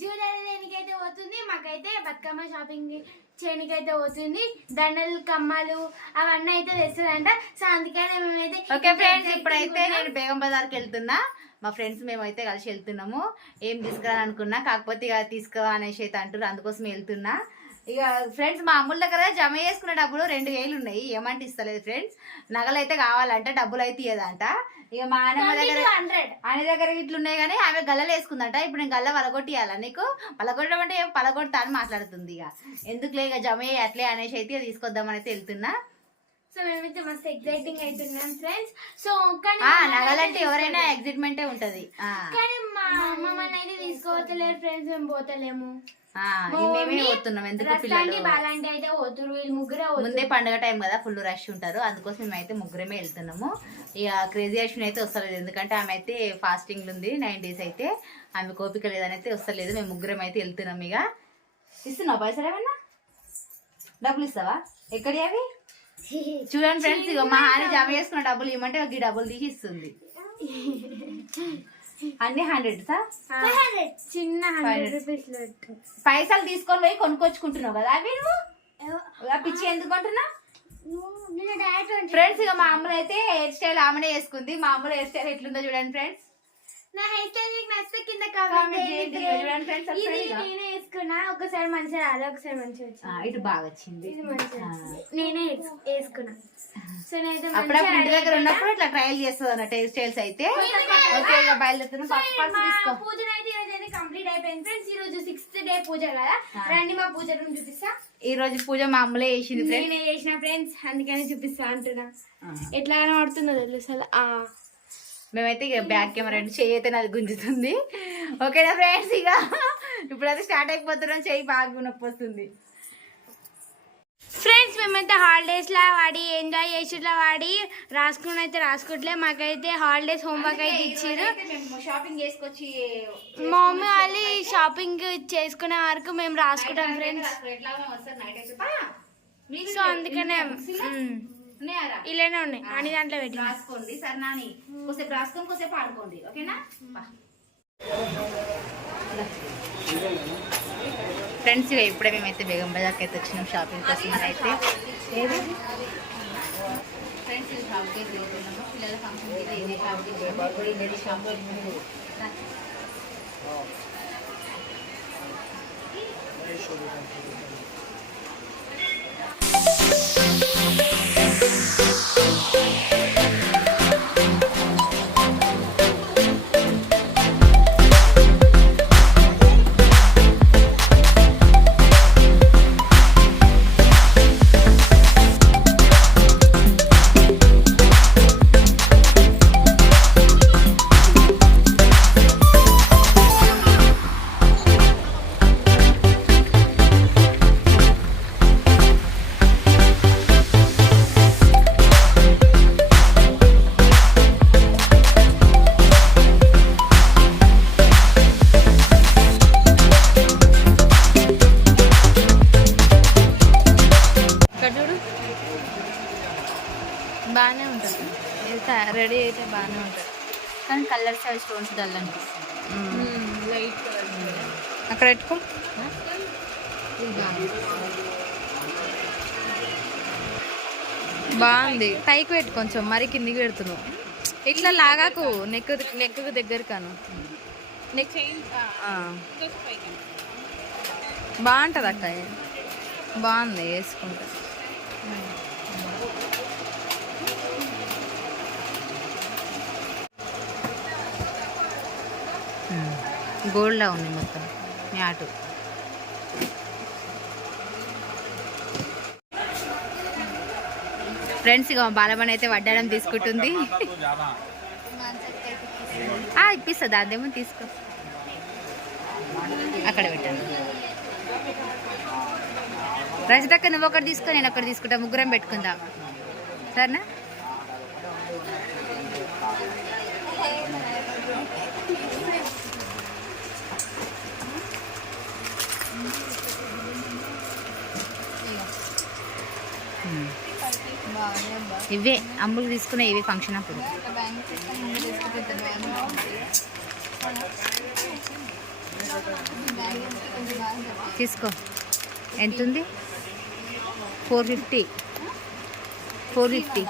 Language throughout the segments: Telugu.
జ్యువెలరీ దేనికైతే పోతుంది, మాకైతే బతుకమ్మ షాపింగ్ చేయనికైతే పోతుంది. దండలు కమ్మలు అవన్నీ అయితే తెస్తుందంట. సో అందుకనే మేమైతే ఓకే ఫ్రెండ్స్, ఇప్పుడైతే నేను బేగం బజార్కి వెళ్తున్నా. మా ఫ్రెండ్స్ మేమైతే కలిసి వెళ్తున్నాము. ఏం తీసుకురాలనుకున్నా, కాకపోతే ఇక తీసుకో అనేసి అయితే అంటారు, అందుకోసం వెళ్తున్నా. ఇక ఫ్రెండ్స్ మా అమ్ముల దగ్గర జమ చేసుకున్న డబ్బులు 2000 ఉన్నాయి. ఏమంటే ఇస్తలేదు ఫ్రెండ్స్. నగలు అయితే కావాలంట, డబ్బులు అయితే ఇయ్యదంట. ఇక మా ఆయన దగ్గర ఇట్లున్నాయి కానీ ఆమె గల్లలు వేసుకుందంట. ఇప్పుడు నేను గల్ల పలగొట్టియాలా నీకు? పలగొట్టడం అంటే పలగొడతా అని మాట్లాడుతుంది. ఇక ఎందుకులే ఇక జమ అట్లే అనేసి అయితే తీసుకొద్దామని అయితే వెళ్తున్నా. సో మేమైతే మస్తు ఎక్సైటింగ్ అవుతున్నాం ఫ్రెండ్స్. సో నగలంటే ఎవరైనా ఎక్సైట్మెంటే ఉంటది. కానీ మమ్మల్ని అయితే తీసుకోవట్లేరు ఫ్రెండ్స్, మేము పోతలేము. పోతున్నాం ఎందుకు పిల్లలు అయితే పోతున్నారు, వీళ్ళు ముగ్గురే. ముందే పండుగ టైం కదా, ఫుల్ రష్ ఉంటారు, అందుకోసం మేమైతే ముగ్గురమే వెళ్తున్నాము. ఇక క్రేజీ అశ్విన్ అయితే వస్తలేదు, ఎందుకంటే ఆమె అయితే ఫాస్టింగ్ ఉంది 9 days అయితే. ఆమె కోపిక లేదని అయితే వస్తలేదు. మేము ముగ్గురం అయితే వెళ్తున్నాం. ఇక ఇస్తున్నావు పైసలు ఏమన్నా? డబ్బులు ఇస్తావా? ఎక్కడి అవి? చూడండి ఫ్రెండ్స్, ఇక మా హాని జమ చేసుకున్న డబ్బులు ఇవ్వమంటే ఒక డబ్బులు తీసి ఇస్తుంది. అన్ని 100 చిన్న 100 రూపీస్ పైసలు తీసుకొని పోయి కొనుక్కొచ్చుకుంటున్నావు కదా అవి. నువ్వు పిచ్చి ఎందుకు అంటున్నా ఫ్రెండ్స్? ఇక మా అమ్మలు అయితే హెయిర్ స్టైల్ ఆమెనే వేసుకుంది. మా అమ్మలు హెయిర్ స్టైల్ ఎట్లుందో చూడండి ఫ్రెండ్స్. నా హెయిర్ స్టైల్ మీకు నచ్చితే కింద కామెంట్ చేయండి. నేనే వేసుకున్నా, ఒకసారి మంచిగా రాలే, ఒకసారి మంచిగా వచ్చింది. ఇటు బాగా వచ్చింది, నేనే వేసుకున్నా. సో నేనైతే అప్పుడప్పుడు ఇంటి దగ్గర ఉన్నప్పుడు ఇట్లా ట్రయల్ చేస్తుంది అన్నట్టు హెయిర్ స్టైల్స్ అయితే. పూజ అయితే ఈరోజు కంప్లీట్ అయిపోయింది ఫ్రెండ్స్. ఈ రోజు 6th day పూజ కదా, రండి మా పూజ రూమ్ చూపిస్తా. ఈ రోజు పూజ మా అమ్మలే చేసింది, నేనే చేసిన ఫ్రెండ్స్, అందుకని చూపిస్తా అంటున్నా. ఎట్లా కనబడుతుందో తెలుసు. మేమైతే ఇక బ్యాక్ కెమెరా చెయ్యి అయితే నాది గుంజుతుంది. ఓకేనా ఫ్రెండ్స్? ఇక ఇప్పుడైతే స్టార్ట్ అయిపోతున్నాం, చెయ్యి బాగా నొప్పి వస్తుంది. ఫ్రెండ్స్ మేమైతే హాలిడేస్లా వాడి ఎంజాయ్ చేసేట్లా వాడి రాసుకుని అయితే రాసుకోవట్లే. మాకైతే హాలిడేస్ హోంవర్క్ అయితే ఇచ్చారు. షాపింగ్ చేసుకొచ్చి మా మమ్మీ వాళ్ళు షాపింగ్ చేసుకునే వరకు మేము రాసుకుంటాం ఫ్రెండ్స్. సో అందుకనే ఇలానే ఉన్నాయి అని దాంట్లో పెట్టి రాసుకోండి. సరే నాని, కొద్దిసేపు రాసుకొని కొద్దిసేపు ఆడుకోండి, ఓకేనా ఫ్రెండ్స్? ఇక ఇప్పుడే మేమైతే బేగం బజార్కి అయితే వచ్చినాం షాపింగ్ కోసం. అయితే ఫ్రెండ్స్ ఇది షాప్కి అయితే వెళ్తున్నాము. పిల్లల ఫంక్షన్ అయితే ఇదే షాప్కి ఇదే షాప్. బాగానే ఉంటుంది, రెడీ అయితే బాగానే ఉంటుంది. కానీ కలర్స్ అవి స్టోన్స్ డల్ అనిపిస్తుంది. లైట్ అక్కడ పెట్టుకో. బాగుంది, పైకి పెట్టు కొంచెం, మరి కిందికి పెడుతున్నావు. ఇట్లా లాగాకు, నెక్ దగ్గర కాను. నెక్ బాగుంటుంది అక్క, బాగుంది వేసుకుంటా. గోల్డ్లా ఉంది మొత్తం మ్యాటు. ఫ్రెండ్స్ ఇక బాలమని అయితే వడ్డాడం తీసుకుంటుంది. ఇప్పిస్తుంది అదేమో, తీసుకో అక్కడ పెట్టాను. రజితక్క నువ్వు ఒకటి తీసుకో, నేను ఒకటి తీసుకుంటా, ముగ్గురం పెట్టుకుందాం సరేనా? ఇవే అమ్ములు తీసుకునే, ఇవి ఫంక్షన్ అప్పుడు. తీసుకో. ఎంత ఉంది? 450. 450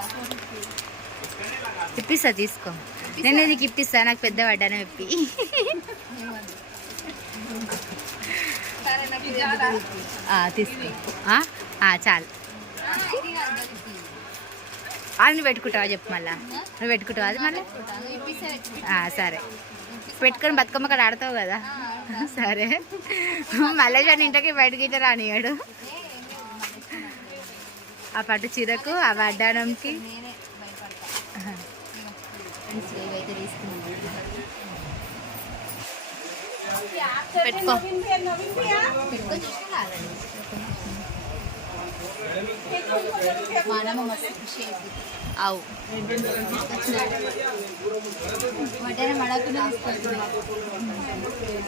ఇప్పిస్తా, తీసుకో. నేను నీకు ఇప్పిస్తా, నాకు పెద్ద వడ్డానం ఇప్పి. తీసుకో. చాలు. అది నువ్వు పెట్టుకుంటావా చెప్పు, మళ్ళా నువ్వు పెట్టుకుంటావా అది మళ్ళీ? సరే, పెట్టుకొని బతుకమ్మ అక్కడ ఆడతావు కదా. సరే, మళ్ళీ ఇంటికి బయటకి ఇట్లా రానియాడు. ఆ పట్టు చీరకు, ఆ వడ్డానంకి పెట్టుకో. అవు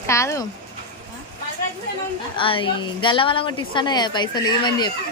కాదు, అది గల్లవల కొట్టి ఇస్తాను పైసలు ఇవ్వమని చెప్పి.